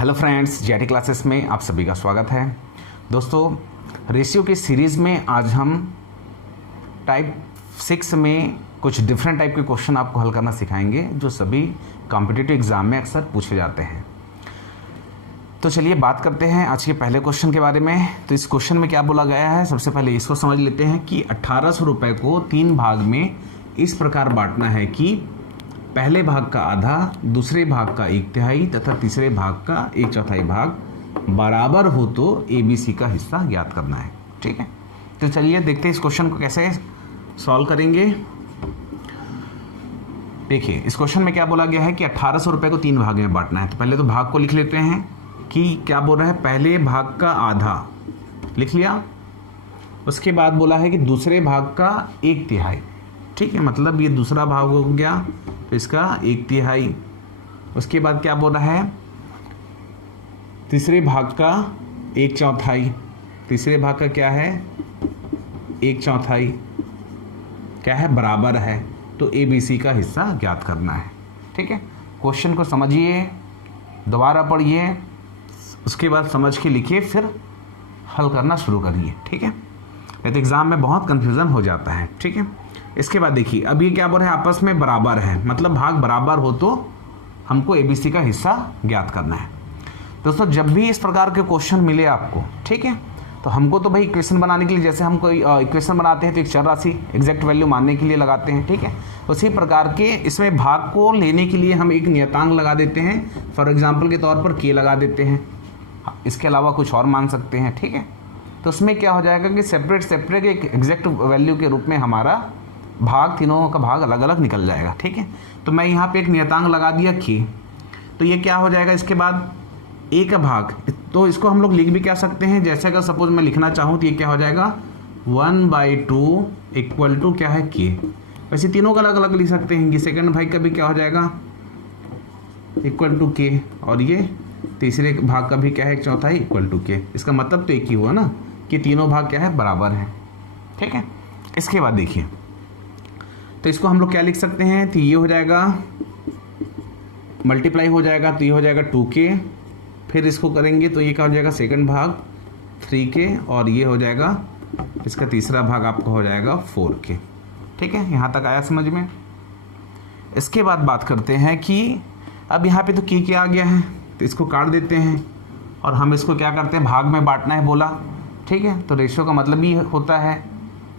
Hello friends, jetty classes में आप सभी का स्वागत है। दोस्तों, रेशियो की सीरीज़ में आज हम टाइप 6 में कुछ डिफरेंट टाइप के क्वेश्चन आपको हल करना सिखाएंगे जो सभी कॉम्पिटिटिव एग्ज़ाम में अक्सर पूछे जाते हैं। तो चलिए बात करते हैं आज के पहले क्वेश्चन के बारे में। तो इस क्वेश्चन में क्या बोला गया है, सबसे पहले इसको समझ लेते हैं कि 1800 रुपये को 3 भाग में इस प्रकार बांटना है कि पहले भाग का आधा, दूसरे भाग का 1/3 तथा तीसरे भाग का 1/4 भाग बराबर हो तो ABC का हिस्सा ज्ञात करना है। ठीक है, तो चलिए देखते हैं इस क्वेश्चन को कैसे सॉल्व करेंगे। देखिए, इस क्वेश्चन में क्या बोला गया है कि 1800 रुपये को 3 भाग में बांटना है। तो पहले तो भाग को लिख लेते हैं कि क्या बोल रहा है, पहले भाग का आधा लिख लिया, उसके बाद बोला है कि दूसरे भाग का 1/3। ठीक है, मतलब ये दूसरा भाग हो गया तो इसका 1/3। उसके बाद क्या बोल रहा है, तीसरे भाग का 1/4। तीसरे भाग का क्या है, 1/4 क्या है, बराबर है, तो ABC का हिस्सा ज्ञात करना है। ठीक है, क्वेश्चन को समझिए, दोबारा पढ़िए, उसके बाद समझ के लिखिए, फिर हल करना शुरू करिए। ठीक है, नहीं तो एग्ज़ाम में बहुत कन्फ्यूज़न हो जाता है। ठीक है, इसके बाद देखिए, अब ये क्या बोल रहा है, आपस में बराबर है, मतलब भाग बराबर हो तो हमको ABC का हिस्सा ज्ञात करना है। दोस्तों, जब भी इस प्रकार के क्वेश्चन मिले आपको, ठीक है, तो हमको तो भाई इक्वेशन बनाने के लिए, जैसे हम कोई इक्वेशन बनाते हैं तो एक चर राशि एग्जैक्ट वैल्यू मानने के लिए लगाते हैं। ठीक है, उसी प्रकार के इसमें भाग को लेने के लिए हम एक नियतांक लगा देते हैं। फॉर एग्जाम्पल के तौर पर K लगा देते हैं, इसके अलावा कुछ और मान सकते हैं। ठीक है, तो उसमें क्या हो जाएगा कि सेपरेट एक एग्जैक्ट वैल्यू के रूप में हमारा भाग, तीनों का भाग अलग अलग निकल जाएगा। ठीक है, तो मैं यहाँ पे एक नियतांक लगा दिया K, तो ये क्या हो जाएगा, इसके बाद A का भाग, तो इसको हम लोग लिख भी क्या सकते हैं, जैसे अगर सपोज मैं लिखना चाहूँ तो ये क्या हो जाएगा, 1/2 इक्वल टू क्या है K। वैसे तीनों का अलग अलग लिख सकते हैं कि सेकंड भाग का भी क्या हो जाएगा, इक्वल टू K, और ये तीसरे भाग का भी क्या है, 1/4 इक्वल टू K। इसका मतलब तो एक ही हुआ ना कि तीनों भाग क्या है, बराबर है। ठीक है, इसके बाद देखिए, तो इसको हम लोग क्या लिख सकते हैं, तो ये हो जाएगा मल्टीप्लाई हो जाएगा, तो ये हो जाएगा 2K, फिर इसको करेंगे तो ये क्या हो जाएगा, सेकंड भाग 3K, और ये हो जाएगा इसका तीसरा भाग आपका हो जाएगा 4K। ठीक है, यहाँ तक आया समझ में। इसके बाद बात करते हैं कि अब यहाँ पे तो K आ गया है, तो इसको काट देते हैं और हम इसको क्या करते हैं, भाग में बांटना है बोला। ठीक है, तो रेशियो का मतलब ही होता है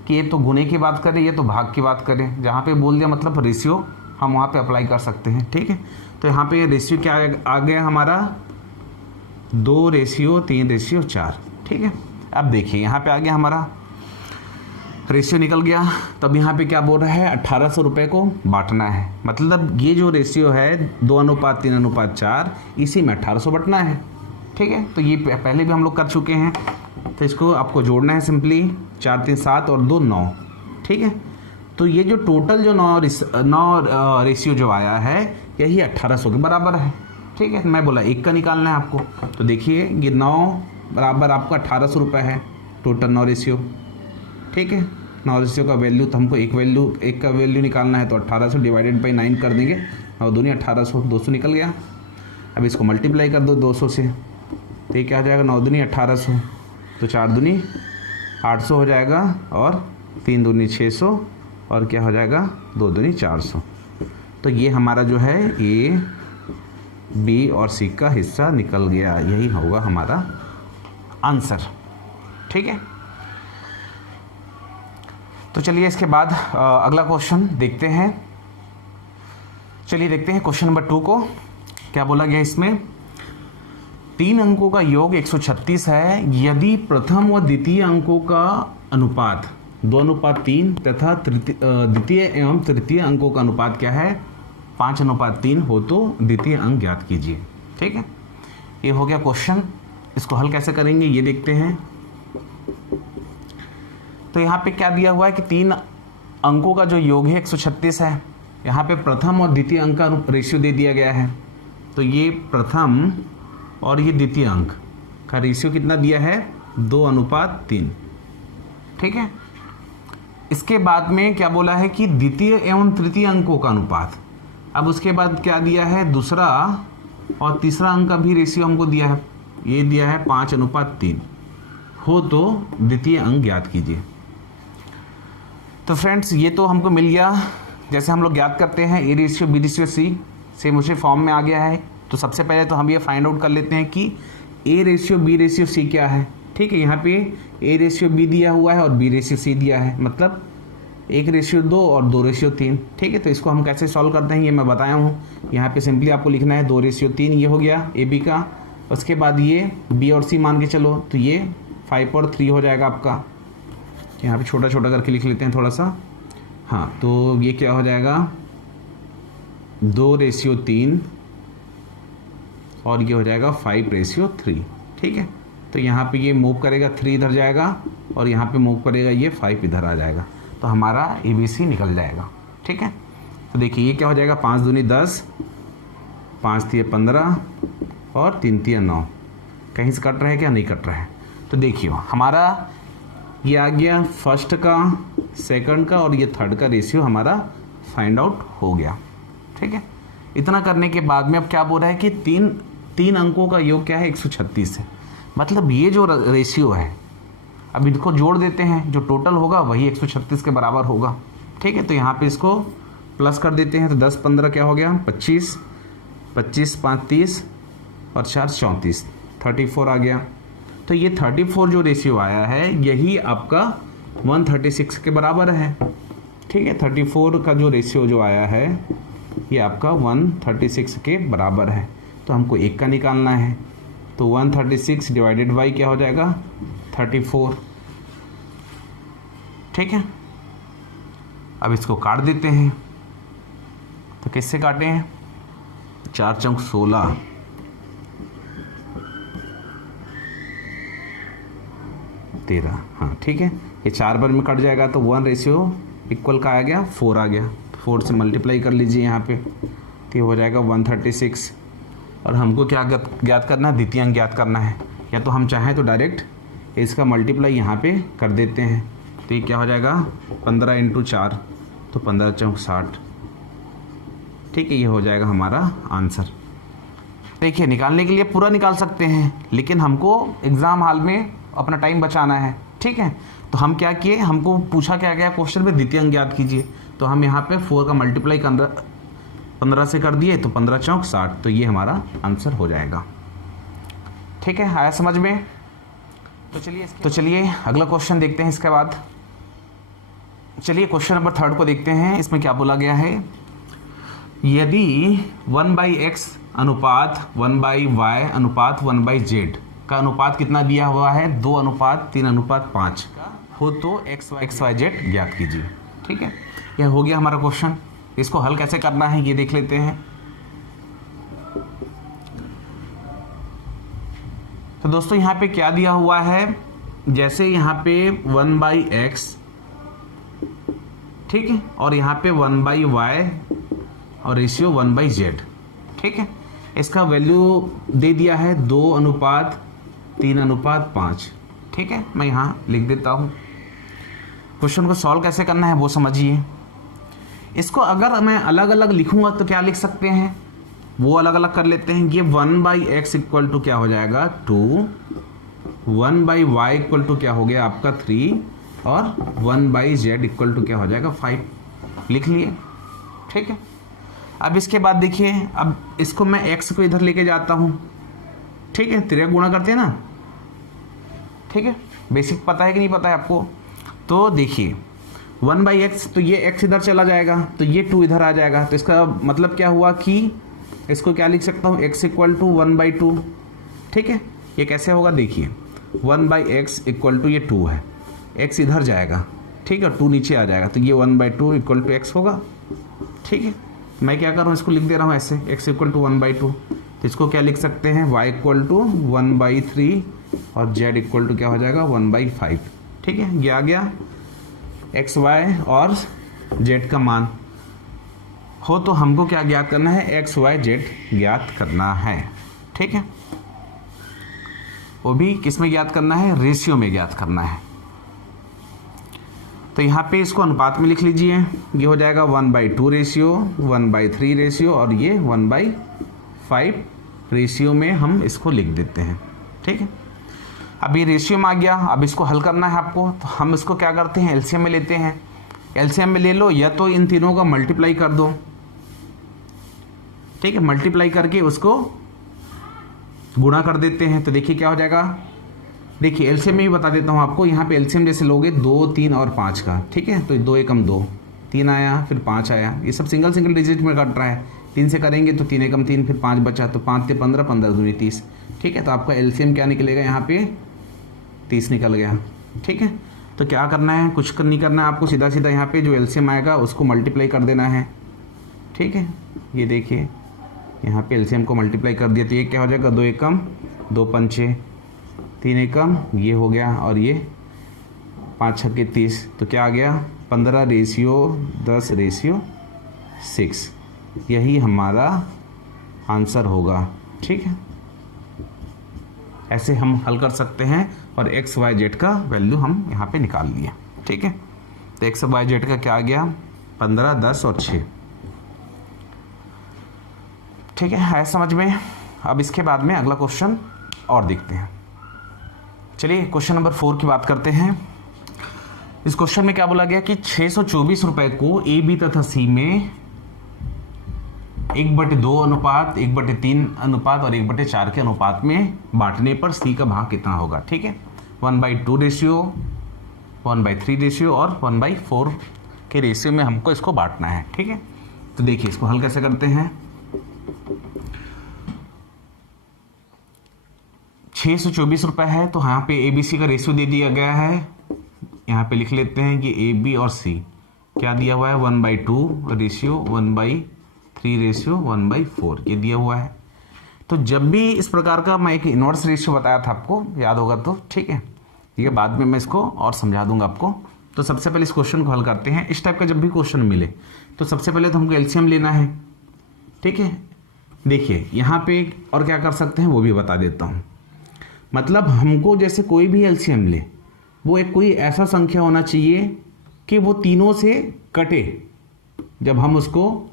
कि ये तो गुणे की बात करें, ये तो भाग की बात करें। जहाँ पे बोल दिया मतलब रेशियो हम वहाँ पे अप्लाई कर सकते हैं। ठीक है, तो यहाँ पे रेशियो क्या आ गया हमारा, 2:3:4। ठीक है, अब देखिए यहाँ पे आ गया हमारा रेशियो निकल गया। तब यहाँ पे क्या बोल रहा है, 1800 रुपये को बांटना है, मतलब ये जो रेशियो है 2:3:4, इसी में 1800 बांटना है। ठीक है, तो ये पहले भी हम लोग कर चुके हैं, तो इसको आपको जोड़ना है सिंपली, 4 3 7 और 2 9। ठीक है, तो ये जो टोटल जो 9 रेशियो जो आया है, यही 1800 के बराबर है। ठीक है, मैं बोला 1 का निकालना है आपको, तो देखिए ये 9 बराबर आपका 1800 रुपये है टोटल 9 रेशियो। ठीक है, 9 रेशियो का वैल्यू, तो हमको एक का वैल्यू निकालना है, तो 1800 डिवाइडेड बाई 9 कर देंगे, और 2 1800, 200 निकल गया। अब इसको मल्टीप्लाई कर दो 200 से, तो ये क्या हो जाएगा, 9 दूनी 1800, तो 4 दूनी 800 हो जाएगा, और 3 दूनी 600, और क्या हो जाएगा, 2 दूनी 400। तो ये हमारा जो है A, B और C का हिस्सा निकल गया, यही होगा हमारा आंसर। ठीक है, तो चलिए इसके बाद अगला क्वेश्चन देखते हैं। चलिए देखते हैं क्वेश्चन नंबर 2 को, क्या बोला गया इसमें, 3 अंकों का योग 136 है यदि प्रथम व द्वितीय अंकों का अनुपात 2:3 तथा द्वितीय एवं तृतीय अंकों का अनुपात क्या है, 5:3 हो तो द्वितीय अंक ज्ञात कीजिए। ठीक है, ये हो गया क्वेश्चन। इसको हल कैसे करेंगे ये देखते हैं। तो यहाँ पे क्या दिया हुआ है कि 3 अंकों का जो योग है 136 है, यहाँ पे प्रथम और द्वितीय अंक का रेशियो दे दिया गया है, तो ये प्रथम और ये द्वितीय अंक का रेशियो कितना दिया है, 2:3। ठीक है, इसके बाद में क्या बोला है कि द्वितीय एवं तृतीय अंकों का अनुपात, अब उसके बाद क्या दिया है, दूसरा और तीसरा अंक का भी रेशियो हमको दिया है, ये दिया है 5:3 हो तो द्वितीय अंक ज्ञात कीजिए। तो फ्रेंड्स ये तो हमको मिल गया, जैसे हम लोग ज्ञात करते हैं A ratio B ratio C, same उसी फॉर्म में आ गया है। तो सबसे पहले तो हम ये फाइंड आउट कर लेते हैं कि A ratio B ratio C क्या है। ठीक है, यहाँ पे ए रेशियो बी दिया हुआ है और बी रेशियो सी दिया है, मतलब 1:2 और 2:3। ठीक है, तो इसको हम कैसे सॉल्व करते हैं ये मैं बताया हूँ। यहाँ पे सिंपली आपको लिखना है 2:3, ये हो गया ए बी का। उसके बाद ये बी और सी मान के चलो, तो ये 5 और 3 हो जाएगा आपका। यहाँ पे छोटा छोटा करके लिख लेते हैं थोड़ा सा। हाँ, तो ये क्या हो जाएगा 2:3 और ये हो जाएगा 5:3। ठीक है, तो यहाँ पे ये मूव करेगा 3 इधर जाएगा और यहाँ पे मूव करेगा ये 5 इधर आ जाएगा, तो हमारा ABC निकल जाएगा। ठीक है, तो देखिए ये क्या हो जाएगा 5 दूनी 10, 5 तिया 15 और 3 तिया 9। कहीं से कट रहा है क्या? नहीं कट रहा है। तो देखिए हमारा ये आ गया फर्स्ट का, सेकंड का और ये थर्ड का रेशियो हमारा फाइंड आउट हो गया। ठीक है, इतना करने के बाद में अब क्या बोल रहा है कि तीन अंकों का योग क्या है 136 है, मतलब ये जो रेशियो है अब इनको जोड़ देते हैं, जो टोटल होगा वही 136 के बराबर होगा। ठीक है, तो यहाँ पे इसको प्लस कर देते हैं, तो 10 15 क्या हो गया 25, 25 5 30 और 4 34, 34 आ गया। तो ये 34 जो रेशियो आया है यही आपका 136 के बराबर है। ठीक है, 34 का जो रेशियो जो आया है ये आपका 136 के बराबर है। तो हमको एक का निकालना है, तो 136 डिवाइडेड बाई क्या हो जाएगा 34। ठीक है, अब इसको काट देते हैं, तो किससे काटे हैं 4 चौक 16, 13। हाँ ठीक है, ये 4 बार में कट जाएगा तो 1 रेशियो इक्वल का आ गया 4 आ गया, 4 से मल्टीप्लाई कर लीजिए यहाँ पे, तो ये हो जाएगा 136। और हमको क्या ज्ञात करना है? द्वितीय अंक ज्ञात करना है। या तो हम चाहें तो डायरेक्ट इसका मल्टीप्लाई यहाँ पे कर देते हैं, तो ये क्या हो जाएगा 15 × 4, तो 15 चौक 60। ठीक है, ये हो जाएगा हमारा आंसर। देखिए निकालने के लिए पूरा निकाल सकते हैं, लेकिन हमको एग्ज़ाम हॉल में अपना टाइम बचाना है। ठीक है, तो हम क्या किए, हमको पूछा क्या गया क्वेश्चन में द्वितीय अंक ज्ञात कीजिए, तो हम यहाँ पे 4 का मल्टीप्लाई 15 से कर दिए, तो 15 चौक 60, तो ये हमारा आंसर हो जाएगा। ठीक है, आया समझ में? तो चलिए अगला क्वेश्चन देखते हैं इसके बाद। चलिए क्वेश्चन नंबर 3 को देखते हैं। इसमें क्या बोला गया है, यदि 1/x अनुपात 1/y अनुपात 1/z का अनुपात कितना दिया हुआ है 2:3:5 हो तो XYZ ज्ञात कीजिए। ठीक है, यह हो गया हमारा क्वेश्चन। इसको हल कैसे करना है ये देख लेते हैं। तो दोस्तों यहाँ पे क्या दिया हुआ है, जैसे यहाँ पे 1/x, ठीक है, और यहाँ पे 1/y और रेशियो 1/z। ठीक है, इसका वैल्यू दे दिया है 2:3:5। ठीक है, मैं यहाँ लिख देता हूँ। क्वेश्चन को सॉल्व कैसे करना है वो समझिए। इसको अगर मैं अलग अलग लिखूंगा तो क्या लिख सकते हैं, वो अलग अलग कर लेते हैं। ये 1/x इक्वल टू क्या हो जाएगा 2, 1/y इक्वल टू क्या हो गया आपका 3 और 1/z इक्वल टू क्या हो जाएगा 5। लिख लिए। ठीक है, अब इसके बाद देखिए, अब इसको मैं x को इधर लेके जाता हूँ। ठीक है, 3 गुणा करते हैं ना। ठीक है, बेसिक पता है कि नहीं पता है आपको? तो देखिए 1/x, तो ये x इधर चला जाएगा, तो ये 2 इधर आ जाएगा। तो इसका मतलब क्या हुआ कि इसको क्या लिख सकता हूँ x इक्वल टू 1/2। ठीक है, ये कैसे होगा देखिए, 1/x इक्वल टू ये 2 है, x इधर जाएगा, ठीक है, 2 नीचे आ जाएगा, तो ये 1/2 इक्वल टू x होगा। ठीक है, मैं क्या कर रहा हूँ, इसको लिख दे रहा हूँ ऐसे, x इक्वल टू 1/2। तो इसको क्या लिख सकते हैं, y इक्वल टू 1/3 और z इक्वल टू क्या हो जाएगा 1/5। ठीक है, ये आ गया x y और z का मान हो तो हमको क्या ज्ञात करना है, x y z ज्ञात करना है। ठीक है, वो भी किस में ज्ञात करना है, रेशियो में ज्ञात करना है। तो यहाँ पे इसको अनुपात में लिख लीजिए, ये हो जाएगा 1/2 रेशियो, 1/3 रेशियो और ये 1/5 रेशियो में हम इसको लिख देते हैं। ठीक है, अब ये रेशियो में आ गया। अब इसको हल करना है आपको, तो हम इसको क्या करते हैं, एलसीएम में लेते हैं। एलसीएम में ले लो, या तो इन तीनों का मल्टीप्लाई कर दो। ठीक है, मल्टीप्लाई करके उसको गुणा कर देते हैं। तो देखिए क्या हो जाएगा, देखिए एलसीएम में भी बता देता हूँ आपको। यहाँ पे एलसीएम जैसे लोगे 2, 3 और 5 का, ठीक है, तो 2 एकम 2, 3 आया, फिर 5 आया। ये सब सिंगल सिंगल डिजिट में कट रहा है। 3 से करेंगे तो 3 एकम 3, फिर 5 बचा, तो 5 से 15, 15 दूनी 30। ठीक है, तो आपका एलसीएम क्या निकलेगा, यहाँ पे 30 निकल गया। ठीक है, तो क्या करना है, कुछ नहीं करना है आपको, सीधा सीधा यहाँ पे जो एलसीएम आएगा उसको मल्टीप्लाई कर देना है। ठीक है, ये देखिए यहाँ पे एलसीएम को मल्टीप्लाई कर दिया, तो ये क्या हो जाएगा, 2 एकम 2 पंचे 3 एकम, ये हो गया, और ये 5 छक्के 30, तो क्या आ गया, 15:10:6। यही हमारा आंसर होगा। ठीक है, ऐसे हम हल कर सकते हैं, और एक्स वाई जेड का वैल्यू हम यहाँ पे निकाल लिया। ठीक है, तो एक्स वाई जेड का क्या आ गया, 15, 10 और 6। ठीक है समझ में। अब इसके बाद में अगला क्वेश्चन और देखते हैं। चलिए क्वेश्चन नंबर 4 की बात करते हैं। इस क्वेश्चन में क्या बोला गया कि 624 रुपए को ए, बी तथा सी में 1/2 अनुपात, 1/3 अनुपात और 1/4 के अनुपात में बांटने पर सी का भाग कितना होगा। ठीक है, 1/2 रेशियो, 1/3 रेशियो और 1/4 के रेशियो में हमको इसको बांटना है। ठीक है, तो देखिए इसको हल कैसे करते हैं। 624 रुपए है, तो यहाँ पे ए बी सी का रेशियो दे दिया गया है। यहाँ पे लिख लेते हैं कि ए बी और सी क्या दिया हुआ है, 1/2 रेशियो, 1/3 रेशियो, 1/4 ये दिया हुआ है। तो जब भी इस प्रकार का मैं एक इनवर्स रेशियो बताया था आपको, याद होगा तो, ठीक है, ये बाद में मैं इसको और समझा दूंगा आपको। तो सबसे पहले इस क्वेश्चन को हल करते हैं। इस टाइप का जब भी क्वेश्चन मिले तो सबसे पहले तो हमको एलसीएम लेना है। ठीक है, देखिए यहाँ पे और क्या कर सकते हैं वो भी बता देता हूँ। मतलब हमको जैसे कोई भी एलसीएम ले, वो एक कोई ऐसा संख्या होना चाहिए कि वो तीनों से कटे, जब हम उसको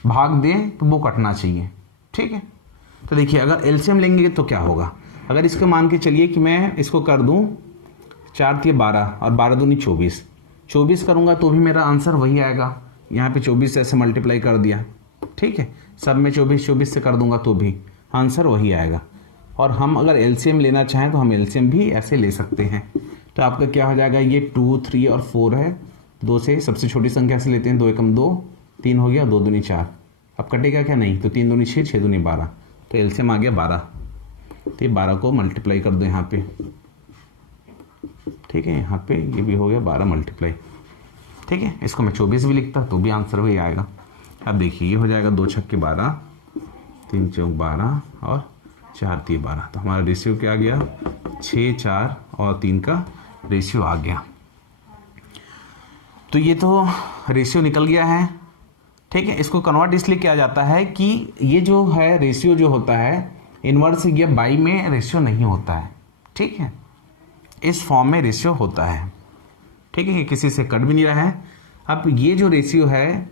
भाग दें तो वो कटना चाहिए। ठीक है, तो देखिए अगर एलसीएम लेंगे तो क्या होगा, अगर इसको मान के चलिए कि मैं इसको कर दूं 4 × 12 और 12 दूनी 24, 24 करूंगा तो भी मेरा आंसर वही आएगा। यहाँ पे 24 से ऐसे मल्टीप्लाई कर दिया। ठीक है, सब में 24 से कर दूंगा तो भी आंसर वही आएगा। और हम अगर एलसीएम लेना चाहें तो हम एलसीएम भी ऐसे ले सकते हैं। तो आपका क्या हो जाएगा, ये 2, 3 और 4 है। 2 से सबसे छोटी संख्या से लेते हैं, 2 एकम 2, 3 हो गया, 2 दूनी 4। अब कटेगा क्या, नहीं, तो 3 दूनी 6, 6 दूनी 12, तो एलसीएम आ गया 12। तो ये 12 को मल्टीप्लाई कर दो यहाँ पे। ठीक है, यहाँ पे ये भी हो गया 12 मल्टीप्लाई। ठीक है, इसको मैं 24 भी लिखता तो भी आंसर वही आएगा। अब देखिए ये हो जाएगा 2 छक्के 12, 3 चौक 12 और 4 3 12। तो हमारा रेशियो क्या आ गया, 6, 4 और 3 का रेशियो आ गया। तो ये तो रेशियो निकल गया है। ठीक है, इसको कन्वर्ट इसलिए किया जाता है कि ये जो है रेशियो जो होता है इनवर्स या बाई में रेशियो नहीं होता है। ठीक है, इस फॉर्म में रेशियो होता है। ठीक है, कि किसी से कट भी नहीं रहा है। अब ये जो रेशियो है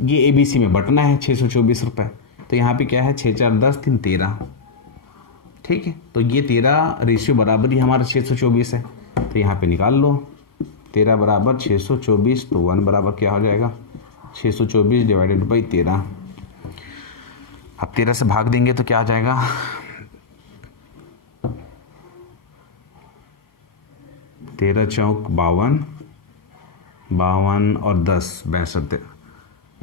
ये एबीसी में बटना है 624 रुपये। तो यहाँ पे क्या है, 6 4 10 3 13। ठीक है, तो ये 13 रेशियो बराबर ही हमारा 624 है। तो यहाँ पे निकाल लो, 13 बराबर 624, तो 1 बराबर क्या हो जाएगा, 624 डिवाइडेड बाई 13। अब 13 से भाग देंगे तो क्या आ जाएगा, 13 चौक 52, 52 और 10 62,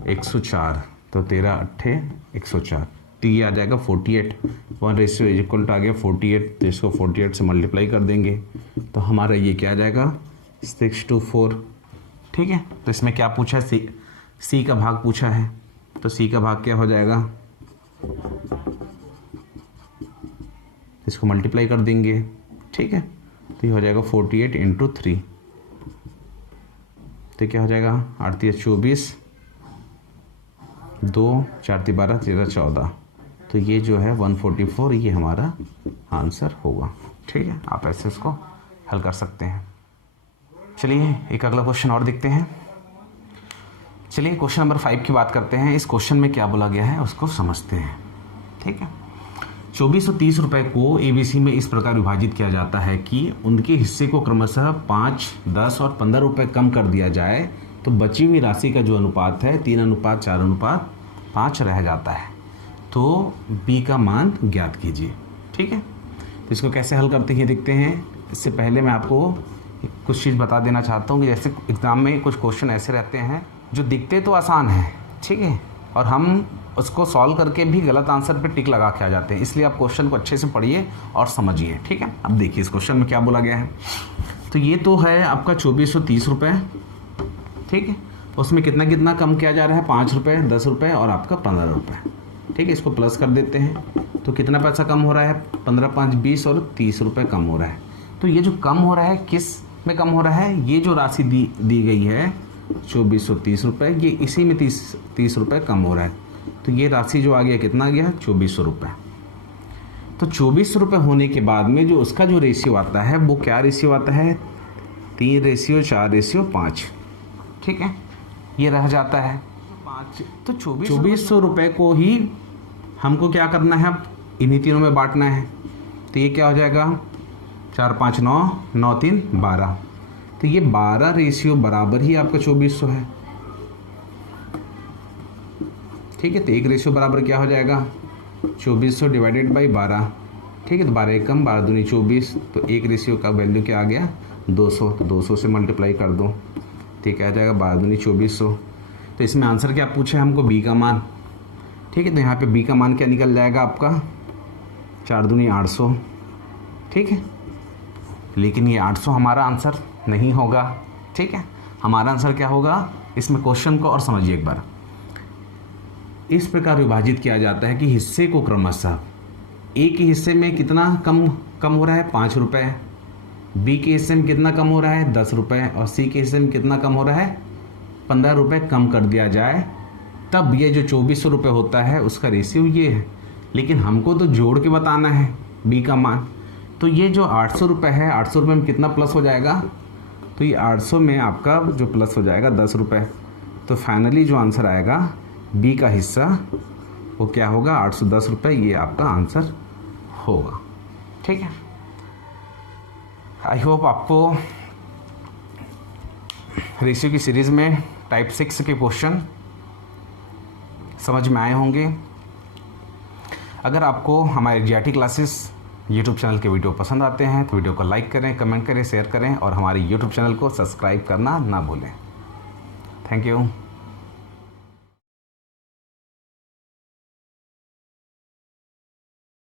104। तो 13 8 104। तो ये आ जाएगा 48। 1 रेशियो इज इक्वल टू आ गया 48। तो इसको 48 से मल्टीप्लाई कर देंगे तो हमारा ये क्या आ जाएगा, 624। ठीक है, तो इसमें क्या पूछा है, सी का भाग पूछा है। तो सी का भाग क्या हो जाएगा, इसको मल्टीप्लाई कर देंगे। ठीक है, तो ये हो जाएगा 48 × 3। तो क्या हो जाएगा, 8 × 24, 2 4 × 12 13 14। तो ये जो है 144, ये हमारा आंसर होगा। ठीक है, आप ऐसे इसको हल कर सकते हैं। चलिए एक अगला क्वेश्चन और देखते हैं। चलिए क्वेश्चन नंबर 5 की बात करते हैं। इस क्वेश्चन में क्या बोला गया है उसको समझते हैं। ठीक है, 2430 रुपये को ABC में इस प्रकार विभाजित किया जाता है कि उनके हिस्से को क्रमशः 5, 10 और 15 रुपये कम कर दिया जाए तो बची हुई राशि का जो अनुपात है 3:4:5 रह जाता है। तो B का मान ज्ञात कीजिए। ठीक है, तो इसको कैसे हल करते हैं देखते हैं। इससे पहले मैं आपको कुछ चीज़ बता देना चाहता हूँ कि जैसे एग्ज़ाम में कुछ क्वेश्चन ऐसे रहते हैं जो दिखते तो आसान हैं, ठीक है, और हम उसको सॉल्व करके भी गलत आंसर पे टिक लगा के आ जाते हैं। इसलिए आप क्वेश्चन को अच्छे से पढ़िए और समझिए। ठीक है, अब देखिए इस क्वेश्चन में क्या बोला गया है। तो ये तो है आपका 2430 रुपये, ठीक है, उसमें कितना कितना कम किया जा रहा है, 5 रुपये, 10 रुपये और आपका 15 रुपये। ठीक है, इसको प्लस कर देते हैं तो कितना पैसा कम हो रहा है, 15, 5, 20 और 30 रुपये कम हो रहा है। तो ये जो कम हो रहा है किस में कम हो रहा है, ये जो राशि दी गई है 2430 रुपये, ये इसी में 30 रुपये कम हो रहा है। तो ये राशि जो आ गया कितना आ गया, 2400 रुपये। तो 2400 रुपये होने के बाद में जो उसका जो रेशियो आता है वो क्या रेशियो आता है, 3:4:5। ठीक है, ये रह जाता है 5। तो 2400 रुपये को ही हमको क्या करना है, अब इन्हीं तीनों में बांटना है। तो ये क्या हो जाएगा, 4, 5, 9, 9, 3, 12। तो ये 12 रेशियो बराबर ही आपका 2400 है। ठीक है, तो एक रेशियो बराबर क्या हो जाएगा, 2400 डिवाइडेड बाई 12। ठीक है, तो 12 एकम 12 दूनी 24। तो एक रेशियो का वैल्यू क्या आ गया, 200। तो 200 से मल्टीप्लाई कर दो तो क्या आ जाएगा, 12 दूनी 2400। तो इसमें आंसर क्या पूछा है हमको, बी का मान। ठीक है, तो यहाँ पे बी का मान क्या निकल जाएगा आपका, 4 दूनी 800। ठीक है, लेकिन ये 800 हमारा आंसर नहीं होगा। ठीक है, हमारा आंसर क्या होगा, इसमें क्वेश्चन को और समझिए एक बार। इस प्रकार विभाजित किया जाता है कि हिस्से को क्रमशः ए के हिस्से में कितना कम हो रहा है, 5 रुपये, बी के हिस्से में कितना कम हो रहा है, 10 रुपये, और सी के हिस्से में कितना कम हो रहा है, 15 रुपये कम कर दिया जाए, तब ये जो 2400 रुपये होता है उसका रेशियो ये है। लेकिन हमको तो जोड़ के बताना है बी का मान। तो ये जो 800 रुपये है, 800 रुपये में कितना प्लस हो जाएगा, तो ये 800 में आपका जो प्लस हो जाएगा 10 रुपये। तो फाइनली जो आंसर आएगा बी का हिस्सा वो क्या होगा, 810 रुपये, ये आपका आंसर होगा। ठीक है, आई होप आपको रेशियो की सीरीज़ में टाइप 6 के क्वेश्चन समझ में आए होंगे। अगर आपको हमारे GRT क्लासेस YouTube चैनल के वीडियो पसंद आते हैं तो वीडियो को लाइक करें, कमेंट करें, शेयर करें और हमारे YouTube चैनल को सब्सक्राइब करना ना भूलें। Thank you.